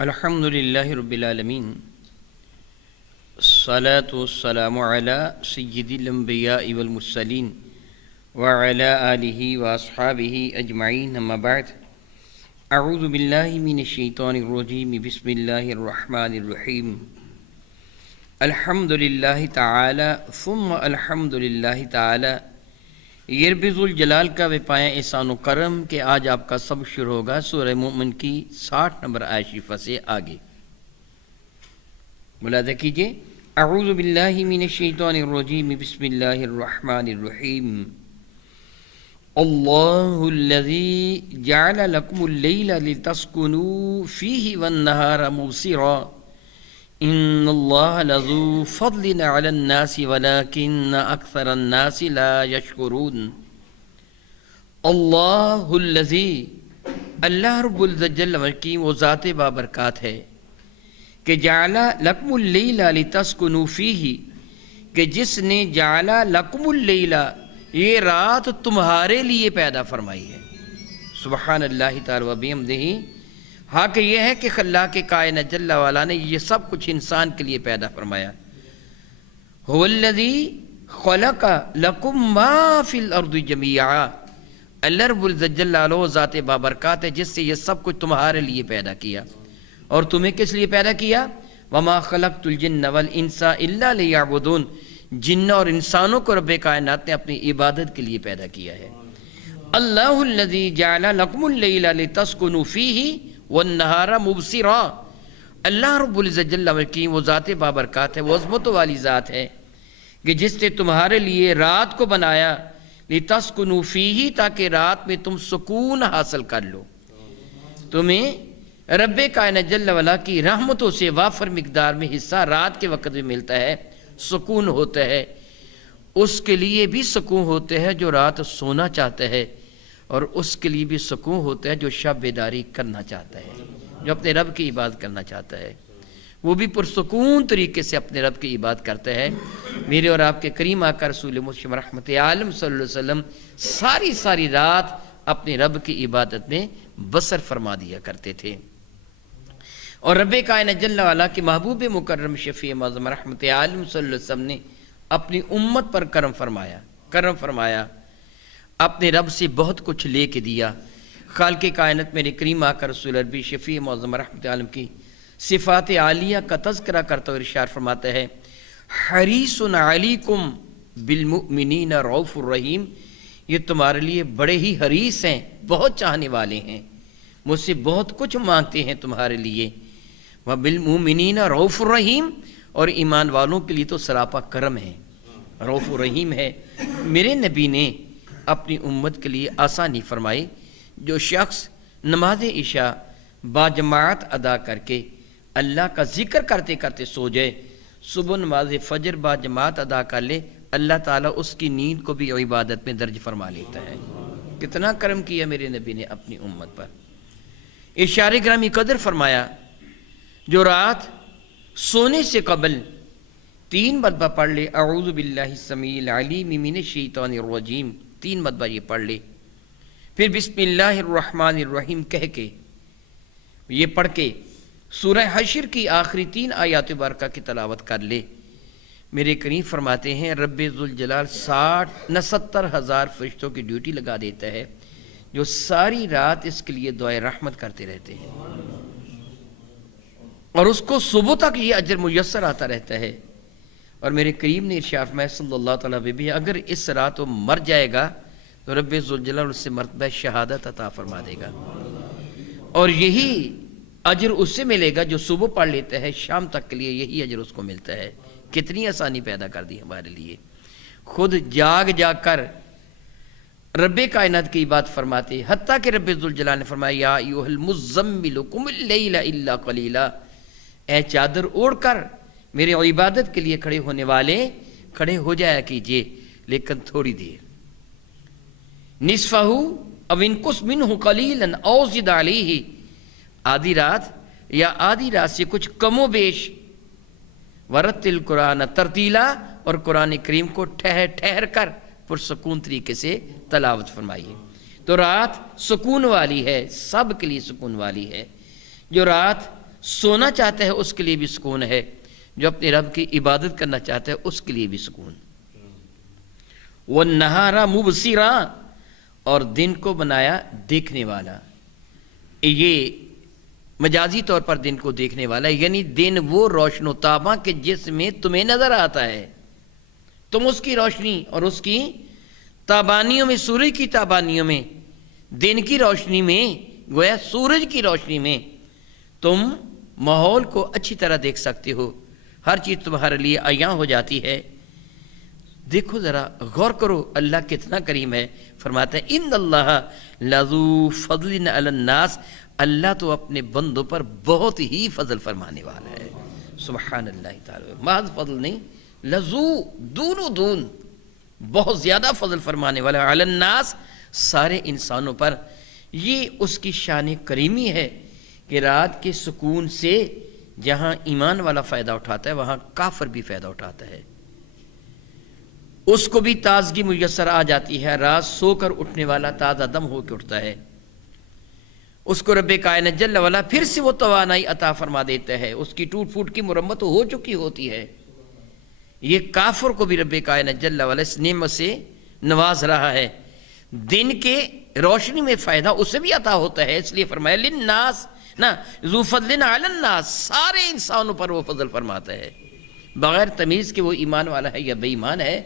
الحمدللہ رب العالمین الصلاة والسلام علی سید الانبیاء والمرسلین وعلی آلہ واصحابہ اجمعین اما بعد اعوذ باللہ من الشیطان الرجیم بسم اللہ الرحمن الرحیم الحمدللہ تعالی ثم الحمدللہ تعالی یہ رب ذوالجلال کا بے پایا احسان و کرم کہ آج آپ کا سبق شروع ہوگا سورہ مومن کی 60 نمبر آیت شریفہ سے آگے ملاحظہ کیجئے۔ اعوذ باللہ من الشیطان الرجیم بسم اللہ الرحمن الرحیم اللہ الذی جعل لکم اللیل لتسکنوا فیہ والنہار مبصرا ان اللہ لذو فضل علی الناس ولکن اکثر الناس لا یشکرون۔ اللہ الذی، اللہ رب العزت جل وعلا وہ ذات بابرکات ہے کہ جعل لکم اللیل لتسکنوا فیہ، کہ جس نے جعل لکم اللیل، یہ رات تمہارے لیے پیدا فرمائی ہے۔ سبحان اللہ تعالی و بحمدہ۔ حق یہ ہے کہ خلاق کائنات جل وعلا نے یہ سب کچھ انسان کے لیے پیدا فرمایا۔ هو الذی خلق لکم ما فی الارض جمیعا، اللہ رب العزت جل وعلا ذات بابرکات ہے جس سے یہ سب کچھ تمہارے لیے پیدا کیا۔ اور تمہیں کس لیے پیدا کیا؟ وما خلقت الجن والانس الا لیعبدون، جن اور انسانوں کو رب کائنات نے اپنی عبادت کے لیے پیدا کیا ہے۔ اللہ الذی جعل لکم اللیل لتسکنوا فیہ والنہار مبصرا، اللہ رب العزت جل وعلا وہ ذات بابرکات ہے، وہ عظمت والی ذات ہے کہ جس نے تمہارے لیے رات کو بنایا لتسکنوا فیہ، تاکہ رات میں تم سکون حاصل کر لو۔ تمہیں رب کائنات جل وعلا کی رحمتوں سے وافر مقدار میں حصہ رات کے وقت میں ملتا ہے، سکون ہوتا ہے۔ اس کے لیے بھی سکون ہوتا ہے جو رات سونا چاہتا ہے، اور اس کے لیے بھی سکون ہوتا ہے جو شب بیداری کرنا چاہتا ہے، جو اپنے رب کی عبادت کرنا چاہتا ہے، وہ بھی پرسکون طریقے سے اپنے رب کی عبادت کرتا ہے۔ میرے اور آپ کے کریم آقا رسول مصطفیٰ رحمت عالم صلی اللہ علیہ وسلم ساری رات اپنے رب کی عبادت میں بسر فرما دیا کرتے تھے۔ اور رب کائنات جل وعلا کے محبوب مکرم شفیع معظم رحمت عالم صلی اللہ علیہ وسلم نے اپنی امت پر کرم فرمایا، اپنے رب سے بہت کچھ لے کے دیا۔ خالق کائنات میرے کریم آقا رسول عربی شفیع معظم رحمت عالم کی صفات عالیہ کا تذکرہ کرتا ہوئے ارشاد فرماتا ہے، حریص علیکم بالمؤمنین رؤوف الرحیم، یہ تمہارے لیے بڑے ہی حریص ہیں، بہت چاہنے والے ہیں، مجھ سے بہت کچھ مانگتے ہیں تمہارے لیے۔ وبالمؤمنین رؤوف الرحیم، اور ایمان والوں کے لیے تو سراپا کرم ہے، رؤوف الرحیم ہے۔ میرے نبی نے اپنی امت کے لیے آسانی فرمائی، جو شخص نماز عشاء باجماعت ادا کر کے اللہ کا ذکر کرتے کرتے سو جائے، صبح نماز فجر باجماعت ادا کر لے، اللہ تعالیٰ اس کی نیند کو بھی عبادت میں درج فرما لیتا ہے۔ کتنا کرم کیا میرے نبی نے اپنی امت پر۔ ارشاد گرامی قدر فرمایا، جو رات سونے سے قبل 3 مرتبہ پڑھ لے اعوذ باللہ السمیع العلیم من الشیطان الرجیم، 3 مرتبہ یہ پڑھ لے، پھر بسم اللہ الرحمن الرحیم کہہ کے یہ پڑھ کے سورہ حشر کی آخری 3 آیات مبارکہ کی تلاوت کر لے، میرے کریم فرماتے ہیں رب ذوالجلال 70,000 فرشتوں کی ڈیوٹی لگا دیتا ہے جو ساری رات اس کے لیے دعائے رحمت کرتے رہتے ہیں، اور اس کو صبح تک یہ اجر میسر آتا رہتا ہے۔ اور میرے کریم نے ارشاد فرمایا صلی اللہ تعالیٰ علیہ، اگر اس رات وہ مر جائے گا تو رب ذوالجلال اس سے مرتبہ شہادت عطا فرما دے گا، اور یہی اجر اس سے ملے گا جو صبح پڑھ لیتا ہے، شام تک کے لیے یہی اجر اس کو ملتا ہے۔ کتنی آسانی پیدا کر دی ہمارے لیے، خود جاگ کر رب کائنات کی بات فرماتے، حتیٰ کہ رب ذوالجلال نے فرمایا یا ایھا المزمل قم اللیل الا قلیلا، اے چادر اوڑھ کر میرے عبادت کے لیے کھڑے ہونے والے کھڑے ہو جایا کیجئے، لیکن تھوڑی دیر، نصفہ او انقص منہ قلیلا او زد علیہ، آدھی رات یا آدھی رات سے کچھ کم و بیش، ورتل قرآن ترتیلا، اور قرآن کریم کو ٹھہر کر پرسکون طریقے سے تلاوت فرمائیے۔ تو رات سکون والی ہے، سب کے لیے سکون والی ہے۔ جو رات سونا چاہتا ہے اس کے لیے بھی سکون ہے، جو اپنے رب کی عبادت کرنا چاہتا ہے اس کے لیے بھی سکون۔ وَالنَّهَارَ مُبْصِرًا، اور دن کو بنایا دیکھنے والا۔ یہ مجازی طور پر دن کو دیکھنے والا، یعنی دن وہ روشن و تاباں کہ جس میں تمہیں نظر آتا ہے، تم اس کی روشنی اور اس کی تابانیوں میں، سورج کی تابانیوں میں، دن کی روشنی میں، گویا سورج کی روشنی میں تم ماحول کو اچھی طرح دیکھ سکتے ہو، ہر چیز تمہارے لیے عیاں ہو جاتی ہے۔ دیکھو ذرا غور کرو اللہ کتنا کریم ہے۔ فرماتا ہے ان اللہ لذو فضل علی الناس، اللہ تو اپنے بندوں پر بہت ہی فضل فرمانے والا ہے۔ سبحان اللہ تعالی، محض فضل نہیں، لذو دون و دون، بہت زیادہ فضل فرمانے والا ہے، علی الناس، سارے انسانوں پر۔ یہ اس کی شان کریمی ہے کہ رات کے سکون سے جہاں ایمان والا فائدہ اٹھاتا ہے وہاں کافر بھی فائدہ اٹھاتا ہے، اس کو بھی تازگی میسر آ جاتی ہے۔ رات سو کر اٹھنے والا تازہ دم ہو کے اٹھتا ہے، اس کو رب کائنات جل وعلا پھر سے وہ توانائی عطا فرما دیتا ہے، اس کی ٹوٹ پھوٹ کی مرمت ہو چکی ہوتی ہے۔ یہ کافر کو بھی رب کائنات جل وعلا اس نعمت سے نواز رہا ہے۔ دن کے روشنی میں فائدہ اسے بھی عطا ہوتا ہے، اس لیے فرمایا للناس نا ذو فضل علی الناس، سارے انسانوں پر وہ فضل فرماتا ہے بغیر تمیز کہ وہ ایمان والا ہے یا بے ایمان ہے۔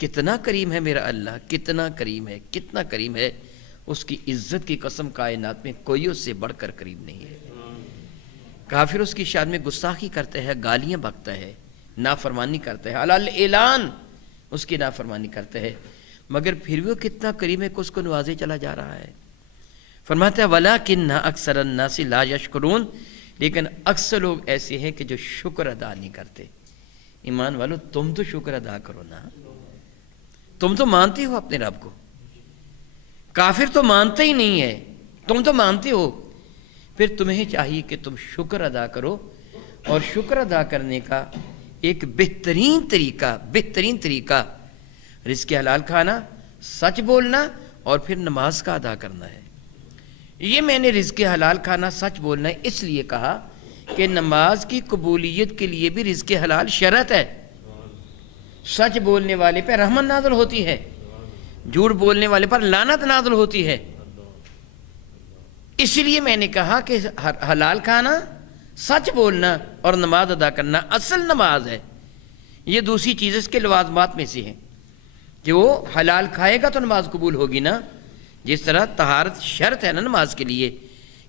کتنا کریم ہے میرا اللہ، کتنا کریم ہے، کتنا کریم ہے، اس کی عزت کی قسم کائنات میں کوئی اس سے بڑھ کر کریم نہیں ہے۔ کافر اس کی شان میں گستاخی کرتا ہے، گالیاں بکتا ہے، نافرمانی کرتا ہے، علل اعلان اس کی نافرمانی کرتا ہے، مگر پھر بھی وہ کتنا کریم ہے کہ اس کو نوازے چلا جا رہا ہے۔ فرماتا ہے وَلَٰكِنَّ أَكْثَرَ النَّاسِ لَا يَشْكُرُونَ، لیکن اکثر لوگ ایسے ہیں کہ جو شکر ادا نہیں کرتے۔ ایمان والو تم تو شکر ادا کرو نا، تم تو مانتے ہو اپنے رب کو، کافر تو مانتا ہی نہیں ہے، تم تو مانتے ہو، پھر تمہیں چاہیے کہ تم شکر ادا کرو، اور شکر ادا کرنے کا ایک بہترین طریقہ رزق حلال کھانا، سچ بولنا، اور پھر نماز کا ادا کرنا ہے۔ یہ میں نے رزق حلال کھانا، سچ بولنا ہے اس لیے کہا کہ نماز کی قبولیت کے لیے بھی رزق حلال شرط ہے۔ سچ بولنے والے پہ رحمت نازل ہوتی ہے، جھوٹ بولنے والے پر لعنت نازل ہوتی ہے۔ اس لیے میں نے کہا کہ حلال کھانا، سچ بولنا اور نماز ادا کرنا اصل نماز ہے۔ یہ دوسری چیز اس کے لوازمات میں سے ہے کہ وہ حلال کھائے گا تو نماز قبول ہوگی نا، جس طرح طہارت شرط ہے نا نماز کے لیے،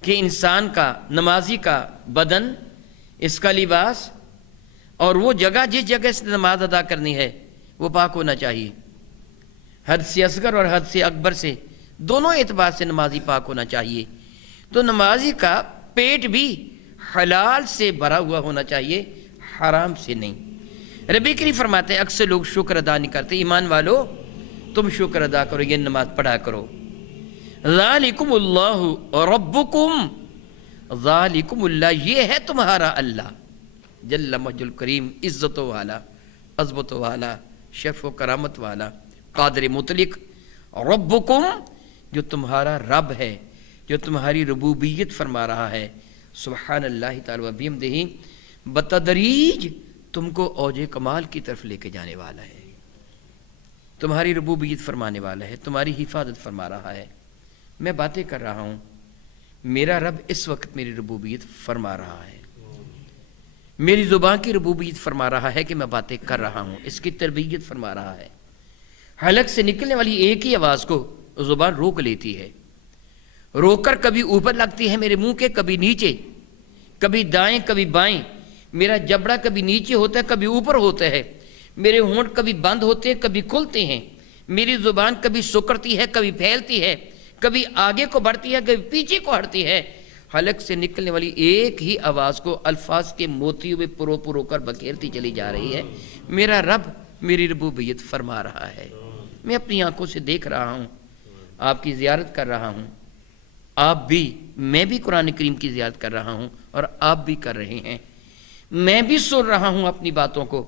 کہ انسان کا، نمازی کا بدن، اس کا لباس اور وہ جگہ جس جگہ سے نماز ادا کرنی ہے وہ پاک ہونا چاہیے۔ حد سے اصغر اور حد سے اکبر سے دونوں اعتبار سے نمازی پاک ہونا چاہیے۔ تو نمازی کا پیٹ بھی حلال سے بھرا ہوا ہونا چاہیے، حرام سے نہیں۔ ربی کریم فرماتے ہیں اکثر لوگ شکر ادا نہیں کرتے۔ ایمان والو تم شکر ادا کرو، یہ نماز پڑھا کرو۔ ذالکم اللہ ربکم، ذالکم اللہ، یہ ہے تمہارا اللہ جل مجد الکریم، عزت والا، عظمت والا، شرف و کرامت والا، قادر مطلق۔ ربکم، جو تمہارا رب ہے، جو تمہاری ربوبیت فرما رہا ہے۔ سبحان اللہ تعالی و بحمدہ، بتدریج تم کو اوج کمال کی طرف لے کے جانے والا ہے، تمہاری ربوبیت فرمانے والا ہے، تمہاری حفاظت فرما رہا ہے۔ میں باتیں کر رہا ہوں، میرا رب اس وقت میری ربوبیت فرما رہا ہے، میری زبان کی ربوبیت فرما رہا ہے کہ میں باتیں کر رہا ہوں، اس کی تربیت فرما رہا ہے۔ حلق سے نکلنے والی ایک ہی آواز کو زبان روک لیتی ہے، روک کر کبھی اوپر لگتی ہے میرے منہ کے، کبھی نیچے، کبھی دائیں کبھی بائیں، میرا جبڑا کبھی نیچے ہوتا ہے کبھی اوپر ہوتا ہے، میرے ہونٹ کبھی بند ہوتے ہیں کبھی کھلتے ہیں، میری زبان کبھی سکڑتی ہے کبھی پھیلتی ہے، کبھی آگے کو بڑھتی ہے کبھی پیچھے کو ہٹتی ہے۔ حلق سے نکلنے والی ایک ہی آواز کو الفاظ کے موتیوں میں پرو پرو کر بکھیرتی چلی جا رہی ہے۔ میرا رب میری ربوبیت فرما رہا ہے، میں اپنی آنکھوں سے دیکھ رہا ہوں، آپ کی زیارت کر رہا ہوں، آپ بھی، میں بھی قرآن کریم کی زیارت کر رہا ہوں اور آپ بھی کر رہے ہیں، میں بھی سن رہا ہوں اپنی باتوں کو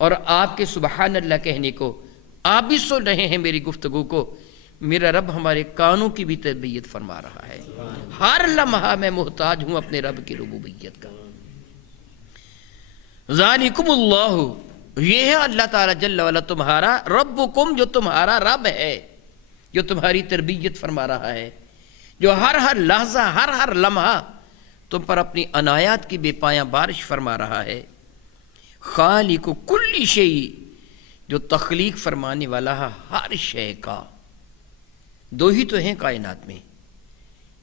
اور آپ کے سبحان اللہ کہنے کو، آپ بھی سن رہے ہیں میری گفتگو کو۔ میرا رب ہمارے کانوں کی بھی تربیت فرما رہا ہے، ہر لمحہ میں محتاج ہوں اپنے رب کی ربوبیت کا۔ ذالکم اللہ، یہ ہے اللہ تعالیٰ جل وعلا تمہارا، ربکم جو تمہارا رب ہے، جو تمہاری تربیت فرما رہا ہے، جو ہر لحظہ ہر لمحہ تم پر اپنی عنایات کی بے پایاں بارش فرما رہا ہے۔ خالق کل شیء، جو تخلیق فرمانے والا ہے ہر شے کا۔ دو ہی تو ہیں کائنات میں،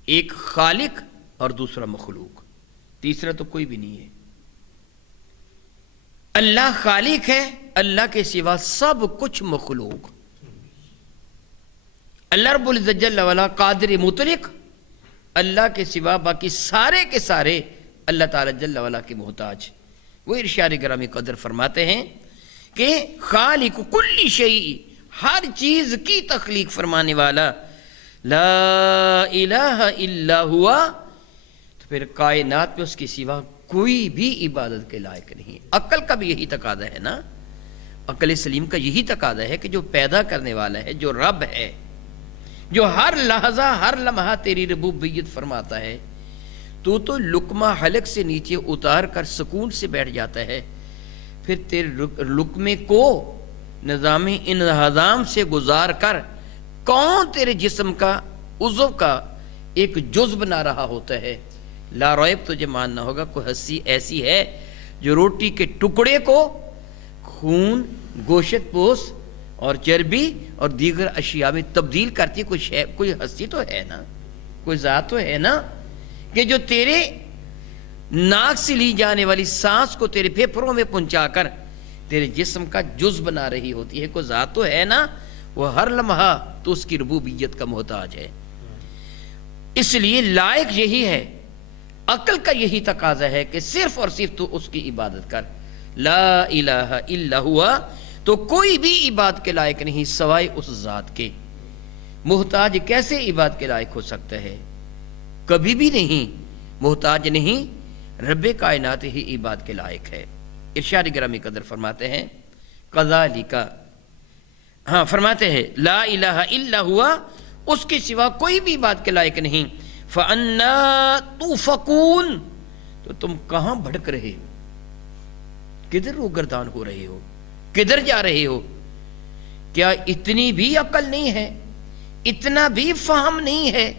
ایک خالق اور دوسرا مخلوق، تیسرا تو کوئی بھی نہیں ہے۔ اللہ خالق ہے، اللہ کے سوا سب کچھ مخلوق۔ اللہ رب العزت جل وعلا قادر مطلق، اللہ کے سوا باقی سارے کے سارے اللہ تعالی جل وعلا کے محتاج۔ وہ ارشاد گرامی قدر فرماتے ہیں کہ خالق کل شیء، ہر چیز کی تخلیق فرمانے والا، لا الہ الا ہوا، تو پھر کائنات میں اس کے سوا کوئی بھی عبادت کے لائق نہیں۔ عقل کا بھی یہی تقاضا ہے نا، عقل سلیم کا یہی تقاضا ہے کہ جو پیدا کرنے والا ہے، جو رب ہے، جو ہر لحظہ ہر لمحہ تیری ربوبیت فرماتا ہے، تو لقمہ حلق سے نیچے اتار کر سکون سے بیٹھ جاتا ہے، پھر تیرے لقمے کو نظام انہضام سے گزار کر کون تیرے جسم کا عضو کا ایک جز بنا رہا ہوتا ہے۔ لا ریب تجھے ماننا ہوگا، کوئی ہستی ایسی ہے جو روٹی کے ٹکڑے کو خون، گوشت پوش اور چربی اور دیگر اشیاء میں تبدیل کرتی، کوئی ہستی تو ہے نا، کوئی ذات تو ہے نا، کہ جو تیرے ناک سے لی جانے والی سانس کو تیرے پھیپھڑوں میں پہنچا کر تیرے جسم کا جز بنا رہی ہوتی ہے۔ کوئی ذات تو ہے نا، وہ ہر لمحہ تو اس کی ربوبیت کا محتاج ہے۔ اس لیے لائق یہی ہے، عقل کا یہی تقاضا ہے کہ صرف اور صرف تو اس کی عبادت کر، لا الہ الا ہوا، تو کوئی بھی عبادت کے لائق نہیں سوائے اس ذات کے۔ محتاج کیسے عبادت کے لائق ہو سکتا ہے؟ کبھی بھی نہیں، محتاج نہیں، رب کائنات ہی عبادت کے لائق ہے۔ ارشاد گرامی قدر فرماتے ہیں کذالک، فرماتے ہیں لا الہ الا ہوا، اس کے سوا کوئی بھی عبادت کے لائق نہیں۔ فَأَنَّا تُؤْفَكُونَ، تو تم کہاں بھٹک رہے ہو، کدھر روگردان ہو رہے ہو، کدھر جا رہے ہو؟ کیا اتنی بھی عقل نہیں ہے، اتنا بھی فہم نہیں ہے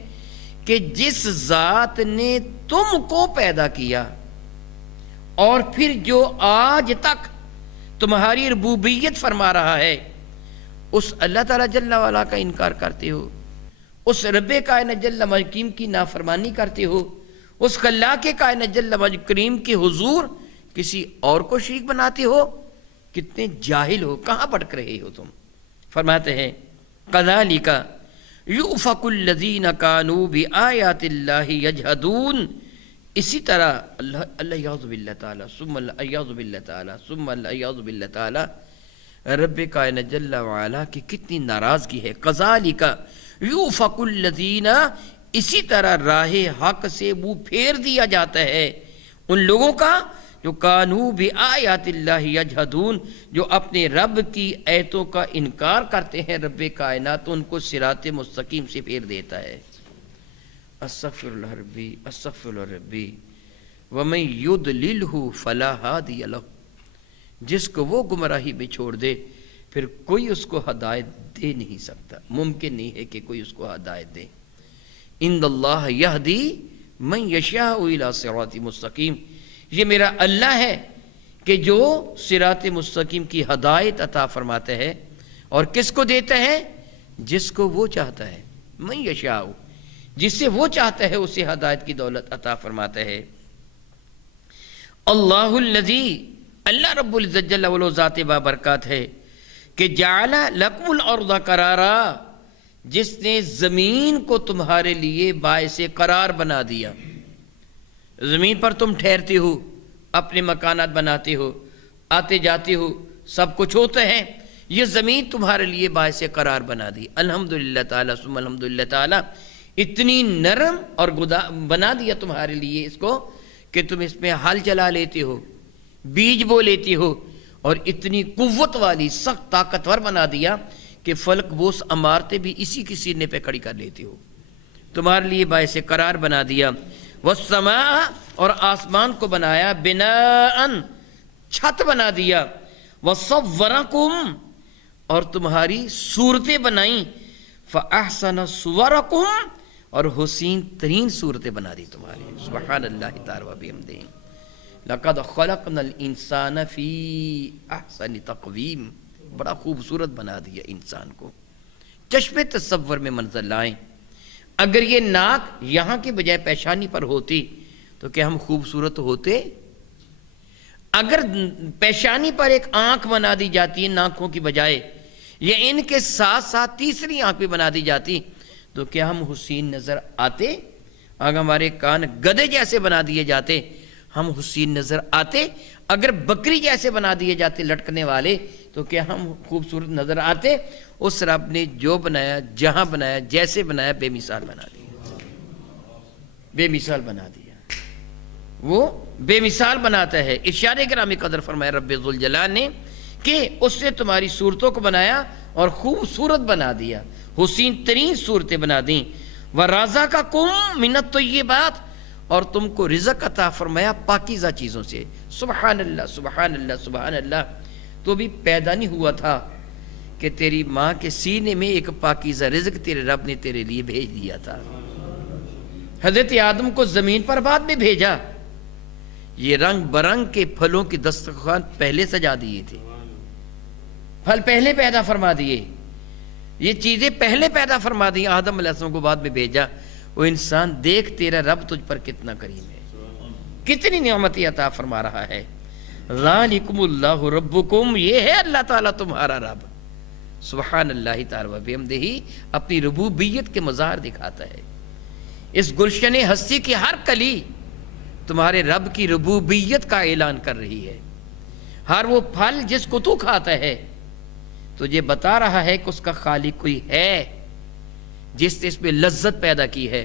کہ جس ذات نے تم کو پیدا کیا اور پھر جو آج تک تمہاری ربوبیت فرما رہا ہے، اس اللہ تعالیٰ جل وعلا کا انکار کرتے ہو، اس رب کائنات جل کریم کی نافرمانی کرتے ہو، اس خلاق کائنات جل کریم کے حضور کسی اور کو شریک بناتے ہو؟ کتنے جاہل ہو، کہاں بھٹک رہے ہو تم؟ فرماتے ہیں کذالک یؤفک الذین کانوا بآیات اللہ یجحدون، اسی طرح اللہ یعوذ باللہ تعالی ثم الیاذ باللہ تعالی ثم الیاذ باللہ تعالی، رب کائنات جل وعلا کی کتنی ناراضگی ہے۔ کذالک یؤفک الذین، اسی طرح راہ حق سے منہ پھیر دیا جاتا ہے ان لوگوں کا جو کانوا بآیات اللہ یجحدون، جو اپنے رب کی آیتوں کا انکار کرتے ہیں۔ رب کائنات ان کو صراط مستقیم سے پھیر دیتا ہے۔ استغفر اللہ ربی استغفر اللہ ربی ومن یضللہ فلا ہادی لہ، جس کو وہ گمراہی میں چھوڑ دے پھر کوئی اس کو ہدایت دے نہیں سکتا، ممکن نہیں ہے کہ کوئی اس کو ہدایت دے۔ ان اللہ یہدی من یشاء الی صراط مستقیم، یہ میرا اللہ ہے کہ جو صراط مستقیم کی ہدایت عطا فرماتا ہے، اور کس کو دیتا ہے؟ جس کو وہ چاہتا ہے، من یشاء، جس سے وہ چاہتا ہے اسے ہدایت کی دولت عطا فرماتا ہے۔ اللہ الذی، اللہ رب العزت جل وعلا ذات بابرکات ہے کہ جعل لکم الارض قرارا، جس نے زمین کو تمہارے لیے باعث قرار بنا دیا۔ زمین پر تم ٹھہرتے ہو، اپنے مکانات بناتے ہو، آتے جاتے ہو، سب کچھ ہوتا ہے، یہ زمین تمہارے لیے باعث قرار بنا دی۔ الحمدللہ تعالی ثم الحمدللہ تعالی، اتنی نرم اور بنا دیا تمہارے لیے اس کو کہ تم اس میں ہل چلا لیتے ہو، بیج بو لیتے ہو، اور اتنی قوت والی سخت طاقتور بنا دیا کہ فلک بوس عمارتیں بھی اسی کی سینے پہ کھڑی کر لیتی ہو، تمہارے لیے باعث قرار بنا دیا۔ والسماء، اور آسمان کو بنایا، بناءً، چھت بنا دیا، وصورکم، اور تمہاری صورتیں بنائیں، فاحسن صورکم، اور حسین ترین صورتیں بنا دی تمہاری۔ سبحان اللہ تعالی و بحمدہ، لقد خلقنا الانسان فی احسن تقویم، بڑا خوبصورت بنا دیا انسان کو۔ چشم تصور میں منظر لائیں، اگر یہ ناک یہاں کے بجائے پیشانی پر ہوتی تو کیا ہم خوبصورت ہوتے؟ اگر پیشانی پر ایک آنکھ بنا دی جاتی ہے ناکوں کی بجائے، یا ان کے ساتھ ساتھ تیسری آنکھ بھی بنا دی جاتی تو کیا ہم حسین نظر آتے؟ اگر ہمارے کان گدھے جیسے بنا دیے جاتے ہم حسین نظر آتے؟ اگر بکری جیسے بنا دیے جاتے لٹکنے والے تو کیا ہم خوبصورت نظر آتے؟ اس رب نے جو بنایا، جہاں بنایا، جیسے بنایا، بے مثال بنا دیا، بے مثال بنا دیا، وہ بے مثال بناتا ہے۔ ارشاد گرامی قدر فرمایا رب ذوالجلال نے کہ اس نے تمہاری صورتوں کو بنایا اور خوبصورت بنا دیا، حسین ترین صورتیں بنا دیں۔ وَرَزَقَكُم مِّنَ الطَّيِّبَاتِ، اور تم کو رزق عطا فرمایا پاکیزہ چیزوں سے۔ سبحان اللہ، سبحان اللہ، سبحان اللہ۔ تو بھی پیدا نہیں ہوا تھا کہ تیری ماں کے سینے میں ایک پاکیزہ رزق تیرے رب نے تیرے لیے بھیج دیا تھا۔ حضرت آدم کو زمین پر بعد میں بھیجا، یہ رنگ برنگ کے پھلوں کی دسترخوان پہلے سجا دیے تھے، پھل پہلے پیدا فرما دیے، یہ چیزیں پہلے پیدا فرما دی، آدم علیہ السلام کو بعد میں بھیجا۔ وہ انسان دیکھ تیرا رب تجھ پر کتنا کریم ہے، کتنی نعمتی عطا فرما رہا ہے۔ ذالکم اللہ ربکم، یہ ہے اللہ تعالیٰ تمہارا رب۔ سبحان اللہ تعالیٰ و بحمدہ، اپنی ربوبیت کے مظاہر دکھاتا ہے۔ اس گلشن ہستی کی ہر کلی تمہارے رب کی ربوبیت کا اعلان کر رہی ہے۔ ہر وہ پھل جس کو تو کھاتا ہے تجھے بتا رہا ہے کہ اس کا خالق کوئی ہے جس نے اس میں لذت پیدا کی ہے،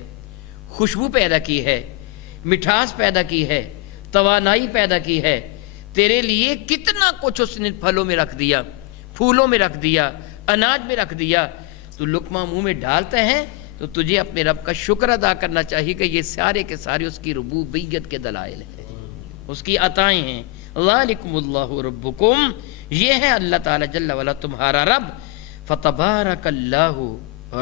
خوشبو پیدا کی ہے، مٹھاس پیدا کی ہے، توانائی پیدا کی ہے۔ تیرے لیے کتنا کچھ اس نے پھلوں میں رکھ دیا، پھولوں میں رکھ دیا، اناج میں رکھ دیا۔ تو لقمہ منہ میں ڈالتے ہیں تو تجھے اپنے رب کا شکر ادا کرنا چاہیے کہ یہ سارے کے سارے اس کی ربوبیت کے دلائل ہیں، اس کی عطائیں ہیں۔ ذالکم اللہ ربکم، یہ ہے اللہ تعالیٰ جل وعلا تمہارا رب۔ فتبارک اللہ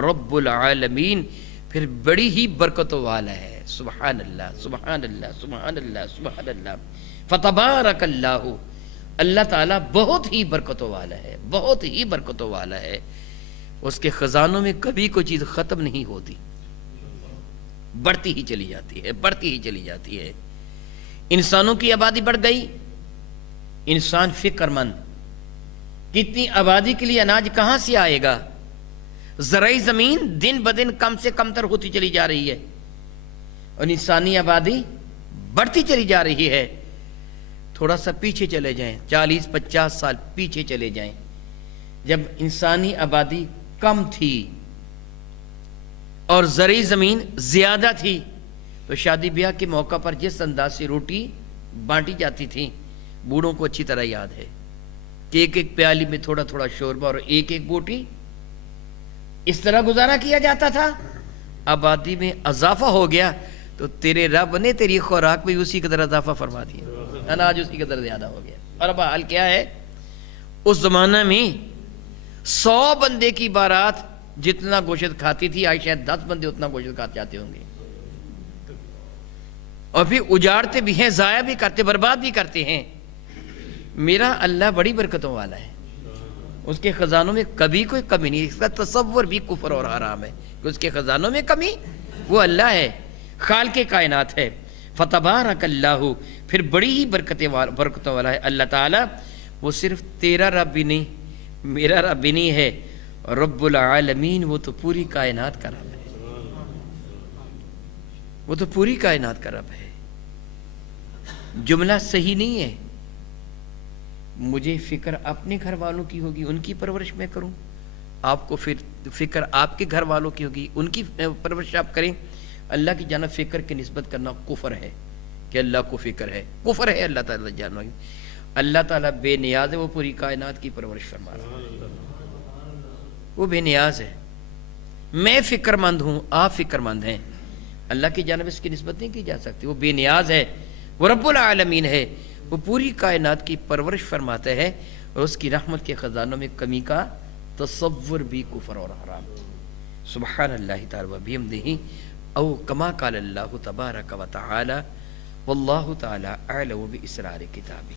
رب العالمین، پھر بڑی ہی برکتوں والا ہے۔ سبحان اللہ، سبحان اللہ، سبحان اللہ، سبحان اللہ۔ فتبارک اللہ، اللہ تعالیٰ بہت ہی برکتوں والا ہے، بہت ہی برکتوں والا ہے۔ اس کے خزانوں میں کبھی کوئی چیز ختم نہیں ہوتی، بڑھتی ہی چلی جاتی ہے، بڑھتی ہی چلی جاتی ہے۔ انسانوں کی آبادی بڑھ گئی، انسان فکر مند، کتنی آبادی کے لیے اناج کہاں سے آئے گا؟ زرعی زمین دن بدن کم سے کم تر ہوتی چلی جا رہی ہے، اور انسانی آبادی بڑھتی چلی جا رہی ہے۔ تھوڑا سا پیچھے چلے جائیں، 40-50 سال پیچھے چلے جائیں، جب انسانی آبادی کم تھی اور زرعی زمین زیادہ تھی تو شادی بیاہ کے موقع پر جس انداز سے روٹی بانٹی جاتی تھی بوڑھوں کو اچھی طرح یاد ہے کہ ایک ایک پیالی میں تھوڑا تھوڑا شوربہ اور ایک ایک بوٹی، اس طرح گزارا کیا جاتا تھا۔ آبادی میں اضافہ ہو گیا تو تیرے رب نے تیری خوراک میں اسی قدر اضافہ فرما دیا، اناج اسی قدر زیادہ ہو گیا۔ اور اب حال کیا ہے؟ اس زمانہ میں 100 بندے کی بارات جتنا گوشت کھاتی تھی آج شاید 10 بندے اتنا گوشت کھاتے جاتے ہوں گے، اور پھر اجاڑتے بھی ہیں، ضائع بھی کرتے، برباد بھی کرتے ہیں۔ میرا اللہ بڑی برکتوں والا ہے، اس کے خزانوں میں کبھی کوئی کمی نہیں۔ اس کا تصور بھی کفر اور حرام ہے کہ اس کے خزانوں میں کمی، وہ اللہ ہے، خالق کائنات ہے۔ فتبارک اللہ، پھر بڑی ہی برکتوں والا ہے اللہ تعالیٰ۔ وہ صرف تیرا رب بھی نہیں، میرا رب بھی نہیں ہے، رب العالمین، وہ تو پوری کائنات کا رب ہے، وہ تو پوری کائنات کا رب ہے۔ جملہ صحیح نہیں ہے، مجھے فکر اپنے گھر والوں کی ہوگی، ان کی پرورش میں کروں، آپ کو پھر فکر آپ کے گھر والوں کی ہوگی، ان کی پرورش آپ کریں۔ اللہ کی جانب فکر کی نسبت کرنا کفر ہے کہ اللہ کو فکر ہے، کفر ہے اللہ تعالیٰ جانب۔ اللہ تعالیٰ بے نیاز ہے، وہ پوری کائنات کی پرورش فرما رہا ہے، وہ بے نیاز ہے. میں فکر مند ہوں، آپ فکر مند ہیں. اللہ کی جانب اس کی نسبت نہیں کی جا سکتی. وہ بے نیاز ہے، وہ رب العالمین ہے، وہ پوری کائنات کی پرورش فرماتا ہے، اور اس کی رحمت کے خزانوں میں کمی کا تصور بھی کفر اور حرام. سبحان اللہ تعالی و بحمدہ، او کما قال اللہ تبارک و تعالی، واللہ تعالی اعلم باسرار کتابہ.